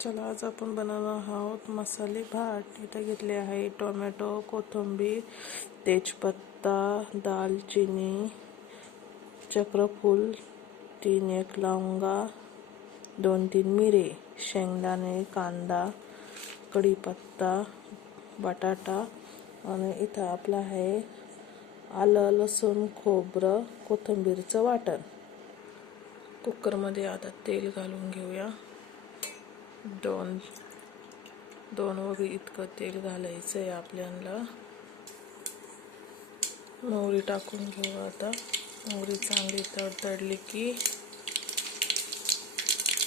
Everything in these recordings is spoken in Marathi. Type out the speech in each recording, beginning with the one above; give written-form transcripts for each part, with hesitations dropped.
चला आज आपण बनवणार आहोत मसाले भात। इथे घेतले आहे टोमॅटो, कोथिंबीर, तेजपत्ता, दालचिनी, चक्रफूल, 3-1 लवंगा, 2-3 मिरे, शेंगदाणे, कांदा, कढीपत्ता, बटाटा आणि इथं आपला आहे आलं, लसूण, खोबरं, कोथिंबीरचं वाटण। कुकर मध्ये आता तेल घालून घेऊया। दोन वगैरे इतकं तेल घालायचं आहे आपल्याला। मोहरी टाकून घेऊ आता। मोहरी चांगली तडतडली की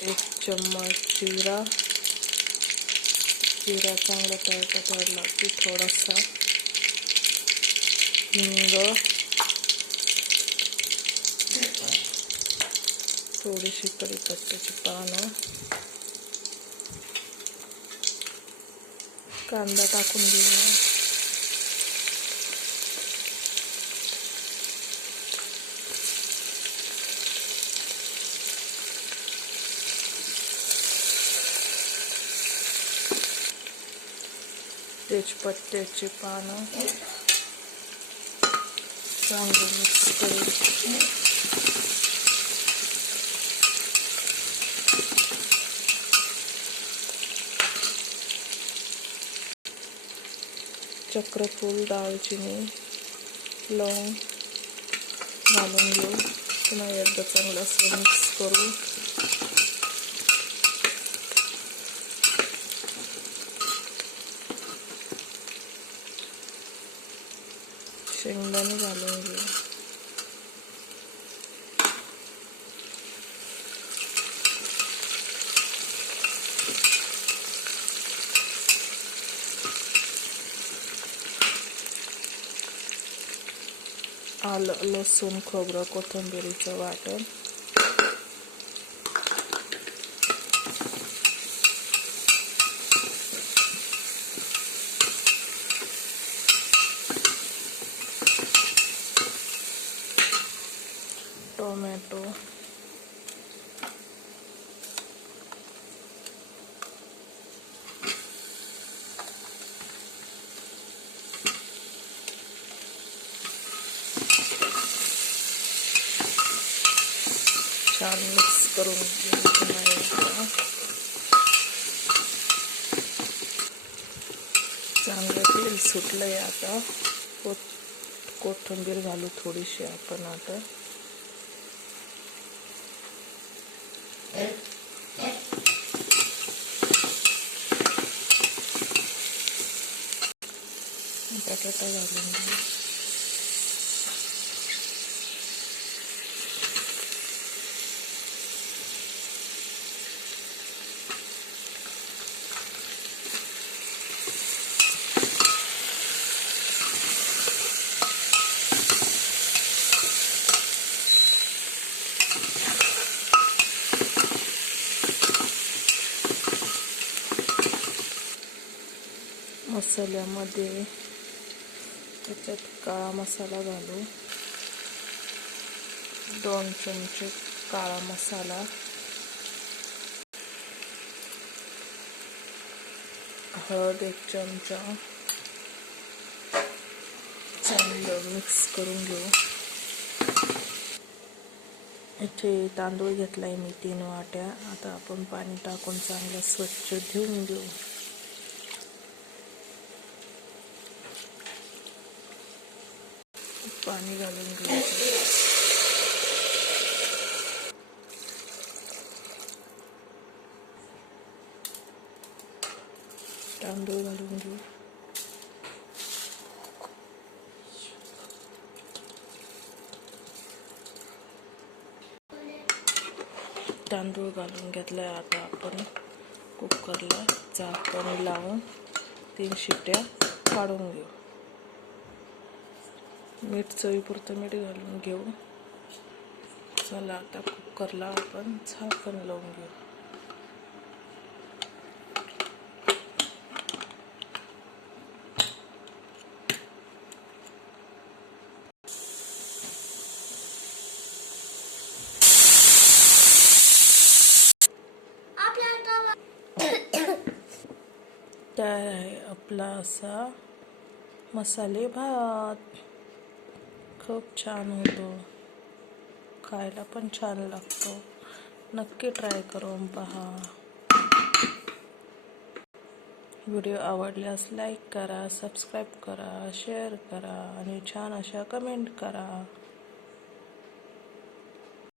1 चम्मच जिरा चांगला तडतडला की थोडासा हिंग, थोडीशी कढीपत्त्याची पानं, कांदा टाकून घेऊया। तेजपत्त्याची पानं चांगलं मिक्स करून चक्रफूल, दालचिनी, लवंग घालून घेऊ। पुन्हा एकदा चांगलं असं मिक्स करू। शेंगदाणे घालून घेऊ। आलं, लसूण, खोबरं, कोथिंबीरचं वाटण, टोमॅटो, छान मिक्स करून घेऊ। चांगलं तेल सुटलंय आता। कोथिंबीर घालू थोडीशी आपण आता। बटाटा घालून घेऊ। मसाल्यामध्ये त्याच्यात काळा मसाला घालू। 2 चमचे काळा मसाला, हळद 1 चमचा, चांगलं मिक्स करून घेऊ। इथे तांदूळ घेतलाय मी 3 वाट्या। आता आपण पाणी टाकून चांगलं स्वच्छ धुवून घेऊ। पाणी घालून घ्यायचं। तांदूळ घालून घेऊ। तांदूळ घालून घेतलाय। आता आपण कुकरला झाकण लावून 3 शिट्ट्या काढून घेऊ। मीठ चवीपुरतं मीठ घालून घेऊ। चला आता कुकरला आपण झाकण लावून घेऊ। तयार आहे आपला असा मसाले भात. खूप छान होतो, खायला पण छान लागतो. नक्की ट्राय करून पहा. व्हिडिओ आवडल्यास लाईक करा, सबस्क्राईब करा, शेअर करा आणि छान अशा कमेंट करा.